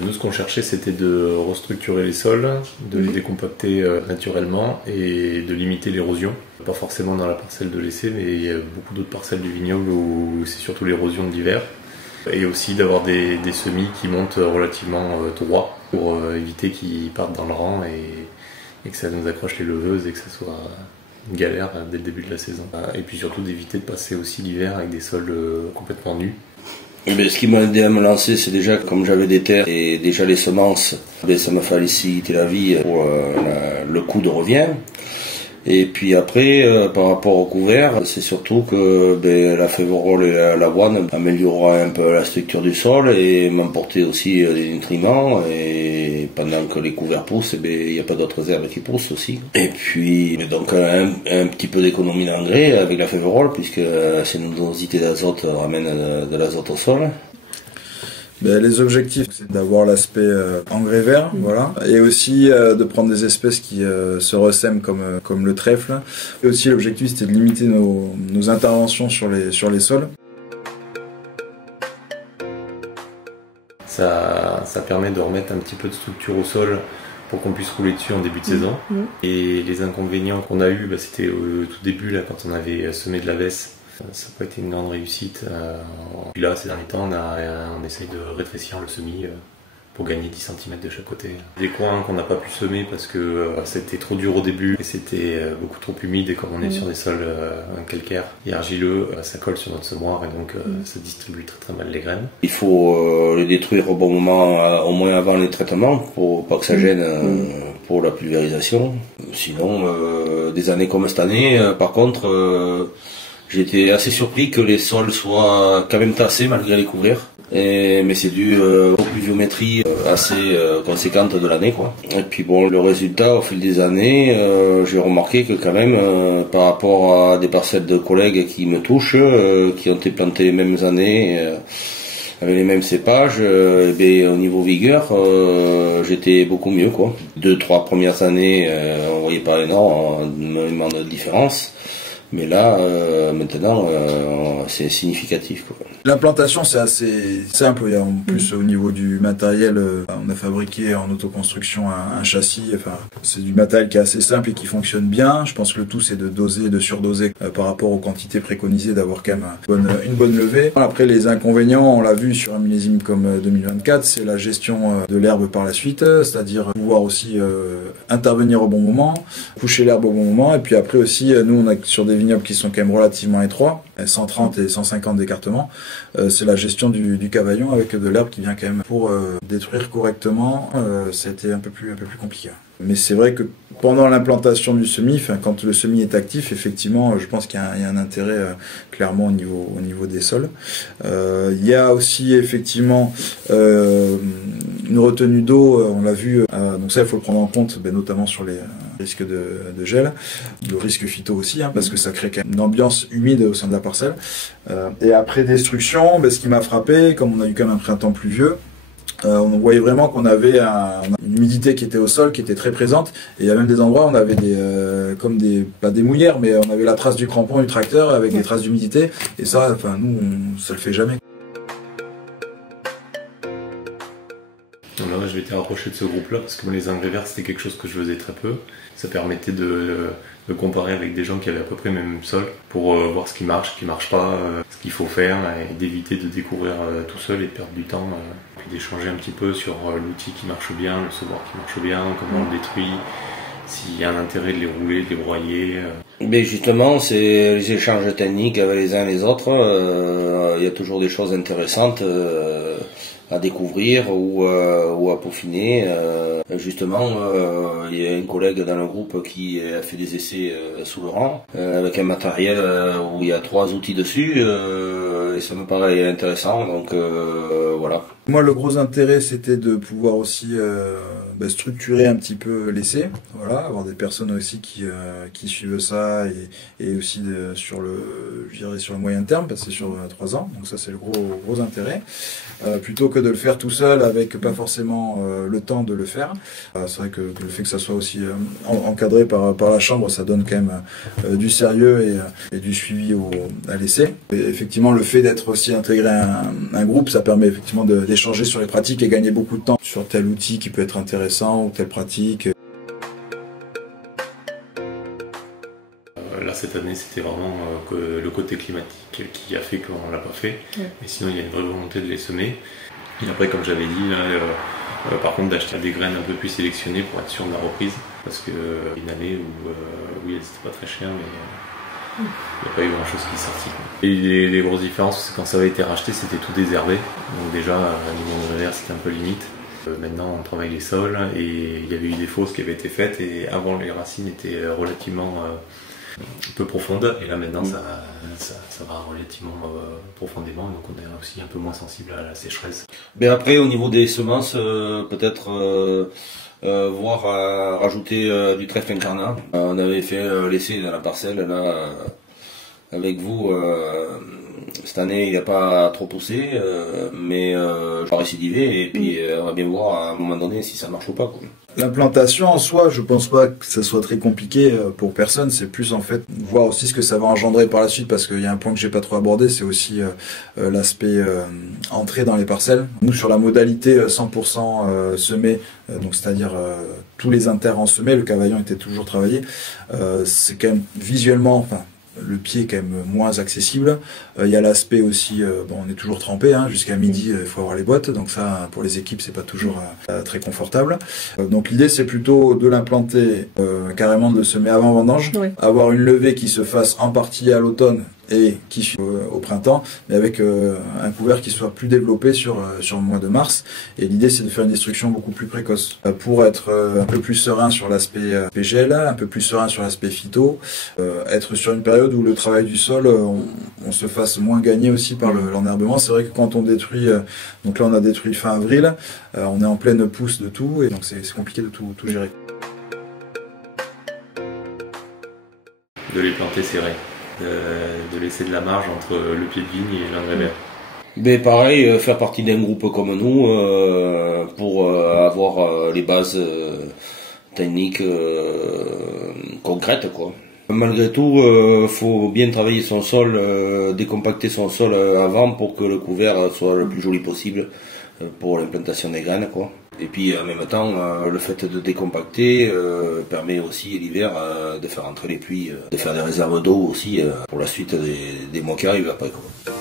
Nous, ce qu'on cherchait, c'était de restructurer les sols, de les décompacter naturellement et de limiter l'érosion. Pas forcément dans la parcelle de l'essai, mais il y a beaucoup d'autres parcelles du vignoble où c'est surtout l'érosion de l'hiver. Et aussi d'avoir des semis qui montent relativement droit pour éviter qu'ils partent dans le rang et que ça nous accroche les leveuses et que ça soit une galère dès le début de la saison. Et puis surtout d'éviter de passer aussi l'hiver avec des sols complètement nus. Ce qui m'a aidé à me lancer, c'est déjà comme j'avais des terres et déjà les semences, ça m'a facilité la vie pour le coût de revient. Et puis après, par rapport au couvert, c'est surtout que la févrole et l'avoine améliorera un peu la structure du sol et m'apporter aussi des nutriments. Et pendant que les couverts poussent, il n'y a pas d'autres herbes qui poussent aussi. Et puis donc un petit peu d'économie d'engrais avec la févrole, puisque cette dosité d'azote ramène de l'azote au sol. Les objectifs, c'est d'avoir l'aspect engrais vert, voilà, et aussi de prendre des espèces qui se ressèment comme le trèfle. Et aussi l'objectif, c'était de limiter nos interventions sur les sols. Ça permet de remettre un petit peu de structure au sol pour qu'on puisse rouler dessus en début de saison. Et les inconvénients qu'on a eu, c'était au tout début, là, quand on avait semé de la vesse. Ça n'a pas été une grande réussite. Puis là, ces derniers temps, on essaye de rétrécir le semis pour gagner 10 cm de chaque côté. Des coins qu'on n'a pas pu semer parce que c'était trop dur au début et c'était beaucoup trop humide, et comme on est sur des sols calcaires et argileux, ça colle sur notre semoir et donc ça distribue très très mal les graines. Il faut les détruire au bon moment, au moins avant les traitements, pour pas que ça gêne pour la pulvérisation. Sinon, des années comme cette année, par contre, j'ai été assez surpris que les sols soient quand même tassés malgré les couverts. Mais c'est dû aux pluviométries assez conséquentes de l'année, quoi. Et puis bon, le résultat au fil des années, j'ai remarqué que quand même, par rapport à des parcelles de collègues qui me touchent, qui ont été plantées les mêmes années, avec les mêmes cépages, au niveau vigueur, j'étais beaucoup mieux, quoi. 2-3 premières années, on voyait pas énormément de différence. Mais là, maintenant, c'est significatif, quoi. L'implantation, c'est assez simple. En plus, au niveau du matériel, on a fabriqué en autoconstruction un châssis. Enfin, c'est du matériel qui est assez simple et qui fonctionne bien. Je pense que le tout, c'est de doser, de surdoser par rapport aux quantités préconisées, d'avoir quand même une bonne levée. Après, les inconvénients, on l'a vu sur un millésime comme 2024, c'est la gestion de l'herbe par la suite, c'est-à-dire pouvoir aussi intervenir au bon moment, coucher l'herbe au bon moment. Et puis après aussi, nous, on a sur des vignobles qui sont quand même relativement étroits, 130 et 150 d'écartement, c'est la gestion du cavaillon avec de l'herbe qui vient quand même pour détruire correctement, c'était un peu plus compliqué. Mais c'est vrai que pendant l'implantation du semis, quand le semis est actif, effectivement, je pense qu'il y a un intérêt clairement au niveau des sols. Il y a aussi effectivement une retenue d'eau, on l'a vu, donc ça il faut le prendre en compte, notamment sur les risques de gel, le risque phyto aussi, parce que ça crée quand même une ambiance humide au sein de la parcelle. Et après destruction, ce qui m'a frappé, comme on a eu quand même un printemps pluvieux, on voyait vraiment qu'on avait une humidité qui était au sol, qui était très présente, et il y a même des endroits où on avait pas des mouillères, mais on avait la trace du crampon du tracteur avec des traces d'humidité, et ça, nous, ça le fait jamais. Là, je m'étais rapproché de ce groupe-là parce que les engrais verts, c'était quelque chose que je faisais très peu. Ça permettait de comparer avec des gens qui avaient à peu près le même sol pour voir ce qui marche pas, ce qu'il faut faire, et d'éviter de découvrir tout seul et de perdre du temps, puis d'échanger un petit peu sur l'outil qui marche bien, le semoir qui marche bien, comment on le détruit, s'il y a un intérêt de les rouler, de les broyer. Mais justement, c'est les échanges techniques avec les uns et les autres, il y a toujours des choses intéressantes à découvrir ou à peaufiner. Justement, il y a un collègue dans le groupe qui a fait des essais sous le rang avec un matériel où il y a 3 outils dessus et ça me paraît intéressant, donc voilà. Moi, le gros intérêt, c'était de pouvoir aussi structurer un petit peu l'essai, voilà, avoir des personnes aussi qui suivent ça et aussi sur le moyen terme, passer sur 3 ans, donc ça c'est le gros intérêt, plutôt que de le faire tout seul avec pas forcément le temps de le faire. C'est vrai que le fait que ça soit aussi encadré par la chambre, ça donne quand même du sérieux et du suivi à l'essai. Effectivement, le fait d'être aussi intégré à un groupe, ça permet effectivement d'échanger sur les pratiques et gagner beaucoup de temps sur tel outil qui peut être intéressant ou telle pratique. Là, cette année, c'était vraiment que le côté climatique qui a fait qu'on l'a pas fait. Ouais. Mais sinon, il y a une vraie volonté de les semer. Et après, comme j'avais dit, là, par contre, d'acheter des graines un peu plus sélectionnées pour être sûr de la reprise. Parce que une année où, oui, elles n'étaient pas très chères, mais il n'y a pas eu grand chose qui est sorti. Et les grosses différences, c'est quand ça avait été racheté, c'était tout désherbé. Donc déjà, à niveau de revers, c'était un peu limite. Maintenant, on travaille les sols et il y avait eu des fosses qui avaient été faites et avant, les racines étaient relativement peu profondes. Et là, maintenant, ça va relativement profondément. Donc, on est aussi un peu moins sensible à la sécheresse. Mais après, au niveau des semences, peut-être voir rajouter du trèfle incarnat. On avait fait l'essai dans la parcelle là avec vous. Cette année, il n'a pas trop poussé, mais je vais récidiver et puis on va bien voir à un moment donné si ça marche ou pas, quoi. L'implantation en soi, je pense pas que ça soit très compliqué pour personne. C'est plus en fait voir aussi ce que ça va engendrer par la suite, parce qu'il y a un point que j'ai pas trop abordé, c'est aussi l'aspect entrée dans les parcelles. Nous, sur la modalité 100% semé, donc c'est-à-dire tous les inters en semé, le cavaillon était toujours travaillé. C'est quand même visuellement, enfin, le pied est quand même moins accessible. Il y a l'aspect aussi, bon, on est toujours trempé, hein, jusqu'à midi, il faut avoir les bottes, donc ça, pour les équipes, c'est pas toujours très confortable. Donc l'idée, c'est plutôt de l'implanter carrément, de semer avant vendange, oui. Avoir une levée qui se fasse en partie à l'automne et qui suit au printemps, mais avec un couvert qui soit plus développé sur le mois de mars. Et l'idée, c'est de faire une destruction beaucoup plus précoce pour être un peu plus serein sur l'aspect PGL, un peu plus serein sur l'aspect phyto, être sur une période où le travail du sol, on se fasse moins gagner aussi par l'enherbement. C'est vrai que quand on détruit, donc là on a détruit fin avril, on est en pleine pousse de tout, et donc c'est compliqué de tout gérer. De les planter serrés. De laisser de la marge entre le pied de vigne et l'engrais vert. Mais pareil, faire partie d'un groupe comme nous pour avoir les bases techniques concrètes, quoi. Malgré tout, faut bien travailler son sol, décompacter son sol avant pour que le couvert soit le plus joli possible pour l'implantation des graines, quoi. Et puis en même temps, le fait de décompacter permet aussi l'hiver de faire entrer les pluies, de faire des réserves d'eau aussi pour la suite des mois qui arrivent après, quoi.